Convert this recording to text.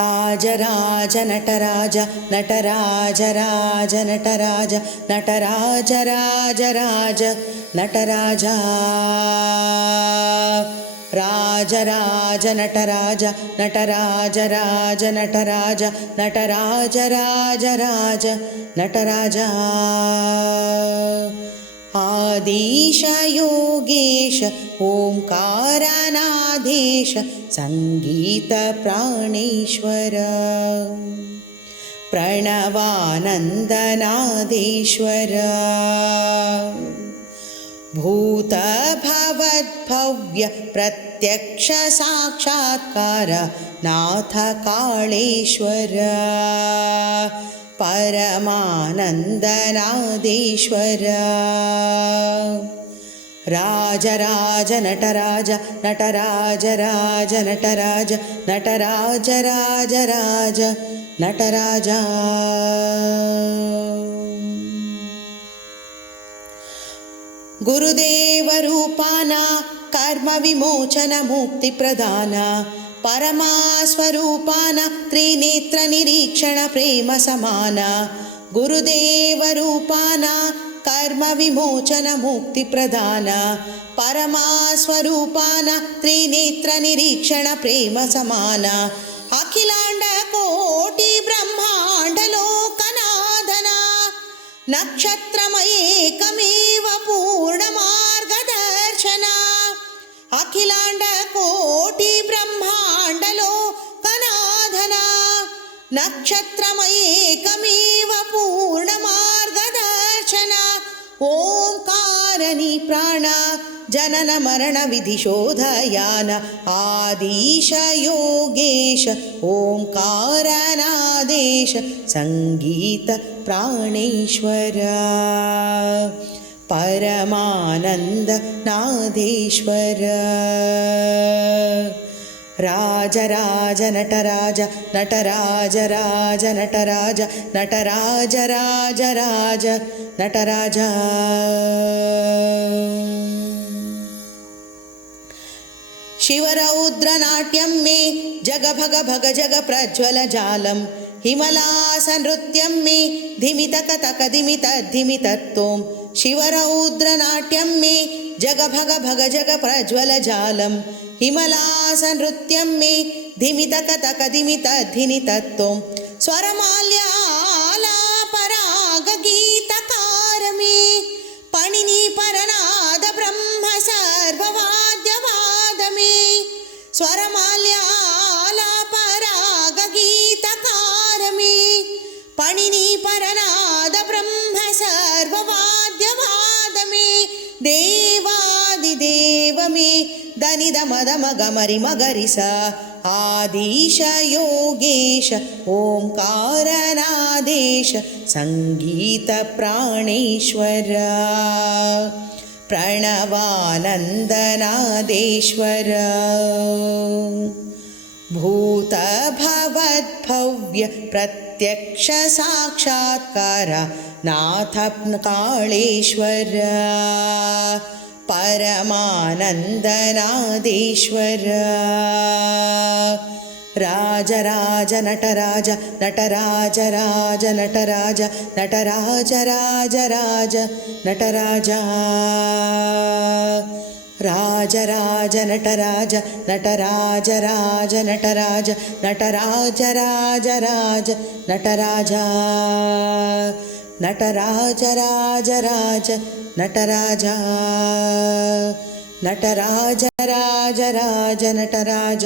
राज नटराज नटराज राज नटराज नटराज राज राज नटराज राज राज नटराज नटराज राज नटराज नटराज राज राज नटराज आदिश योगेश ओंकारनादेश संगीत प्राणेश्वर प्रणवानंदनादेश्वर भूत भवद्भव्य प्रत्यक्ष साक्षात्कार नाथ कालेश्वर परमानंदनादेश्वर राज राज नटराज नटराज राज नटराज नटराज राज राज नटराज गुरुदेव रूपाना कर्म विमोचन मुक्ति प्रदाना परमा स्वरूपाना त्रिनेत्र निरीक्षण प्रेम समाना गुरुदेव रूपाना कर्म विमोचन मुक्ति प्रदाना परमा स्वरूपाना त्रिनेत्र निरीक्षण प्रेम समाना अखिलांड कोटि ब्रह्मांड लोकनाथना नक्षत्रमयेकमेव पूर्ण मार्गदर्शना अखिलांड कोटि ब्रह्मांड लोकनाथना नक्षत्रमयेकमेव पूर्ण मार्गदर्शना ओंकारनि प्राण जनन मरण विधिशोधयान आदिश योगेश ओंकारनादेश संगीत प्राणेश्वर परमानंद नादेश्वर राज राज नटराज नटराज राज नटराज नटराज राज राज नटराज शिवरौद्र नाट्यं मे जग भग भग जग प्रज्वल जालम हिमलास नृत्यं मे धिमित कतक धिमित धिमितत्वं शिवरौद्र नाट्यं मे जग भग भग जग प्रज्वल जालम हिमलास नृत्यं मे धिमित कतक धिमित धिनितत्वं स्वरमाल्यालापराग गीतकार मे पणिनि परनाद ब्रह्म सर्ववाद्यवाद मे स्वरमाल्यालापराग गीतकार मे पणिनि परनाद ब्रह्म सर्ववाद्यवाद मे देवादिदेव मे दनिद मदम गमरि मगरिस आदिश योगेश ओंकारनादेश संगीत प्राणेश्वर प्रणवानंदनादेश्वर भूत भवद्भव्य प्रत्यक्ष साक्षात्कार नाथ कालेश्वर परमानंदनादेश्वर राज राज नटराज नटराज राज नटराज नटराज राज राज नटराज राज राज नटराज नटराज राज नटराज नटराज राज राज नटराज नटराज राज राज नटराज नटराज राज राज नटराज।